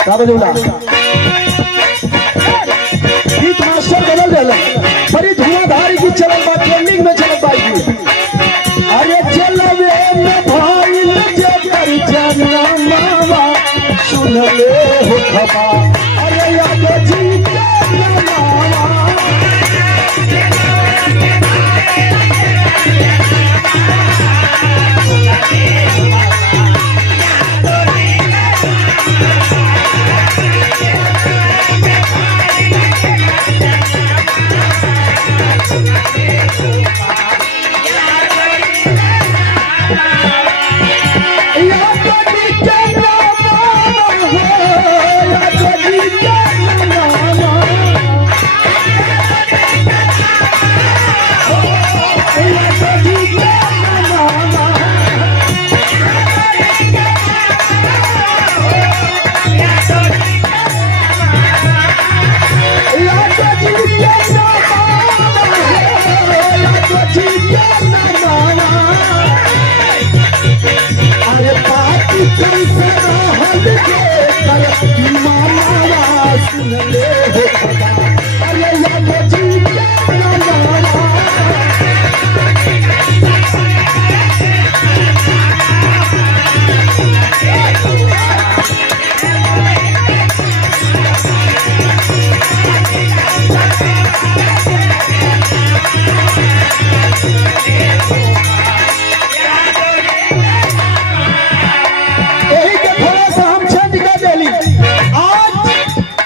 का बजूला गीत मास्टर बदल रहे बड़ी धुआंधार की चलल बा, ट्रेंडिंग में चलत बा। अरे चलवे में भाई जेकर जनमावा सुन ले हो खबा, अरे याद जी के नमावा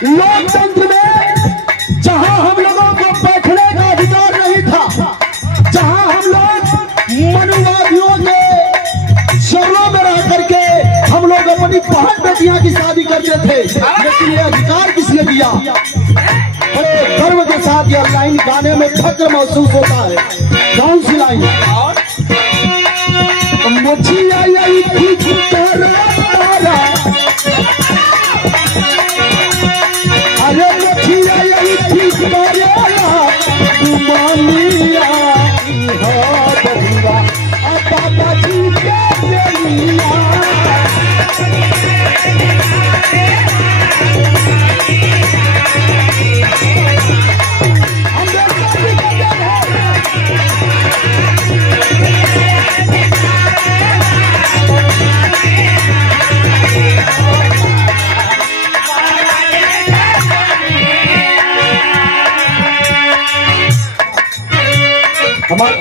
लोकतंत्र में जहां हम लोगों को बैठने का अधिकार नहीं था, जहां हम लोग मनुवादियों के शहरों में रह करके हम लोग अपनी बहन बेटियां की शादी करते थे, लेकिन ये अधिकार किसने दिया? बड़े गर्व के साथ यह लाइन गाने में फक्र महसूस होता है। कौन सी लाइन? मुझिया यही अरे मुखिया यही ठीक करेला तुमानिया हो बबुआ बाबा जी के बेलिया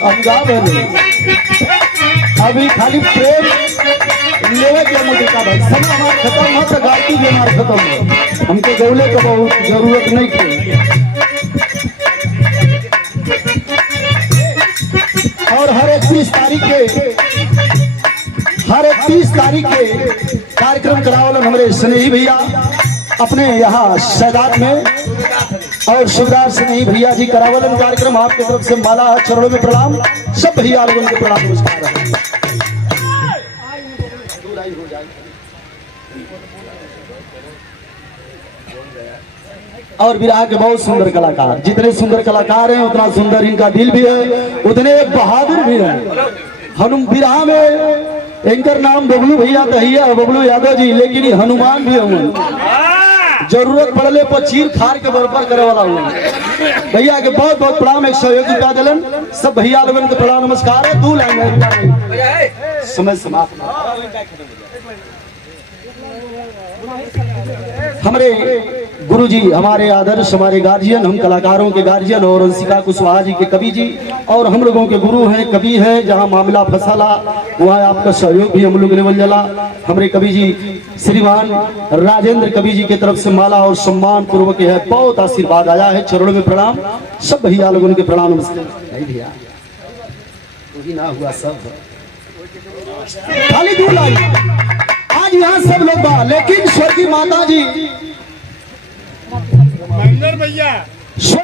अंजाम है नहीं। अभी खाली प्रेम लेवे के मुझे का भाई समय हमारा खत्म हो तो गाड़ी भी हमारा खत्म हो, हमको गौले का बहुत जरूरत नहीं थी। और हर 31 तारीख के कार्यक्रम करावलन हमारे स्नेही भैया अपने यहाँ सैदात में, और शिवराज स्नेही भैया जी करावलन कार्यक्रम। आपकी तरफ से माला चरणों में प्रणाम, सब भैया लोगों को प्रणाम नमस्कार। और विराह के बहुत सुंदर कलाकार, जितने सुंदर कलाकार हैं उतना सुंदर इनका दिल भी है, उतने बहादुर भी है। हनुम विराह में इनका नाम बबलू भैया कहिए, बबलू यादव जी, लेकिन ये हनुमान भी है, जरूरत पड़ने पर चीर खार के बराबर करे वाला हुआ। भैया के बहुत बहुत प्रणाम, एक सहयोगी रुपया दिलन, सब भैया लोगों को प्रणाम नमस्कार है। 2 लाइन समय समाप्त। हमारे गुरुजी, हमारे आदर्श, हमारे गार्जियन, हम कलाकारों के गार्जियन और अंशिका कुशवाहा जी के कवि जी, और हम लोगों के गुरु हैं, कवि है। जहां मामला फंसाला वहां आपका सहयोग भी हम लोग ने बन जला। हमारे कवि जी श्रीमान राजेंद्र कवि जी की तरफ से माला और सम्मान पूर्वक है, बहुत आशीर्वाद आया है, चरणों में प्रणाम, सब भैया लोगों के प्रणाम नमस्कार। नहीं भैया वही ना हुआ, सब खाली 2 लाइन। आज यहाँ सब लोग बा, लेकिन स्वर्गीय माता जी भैया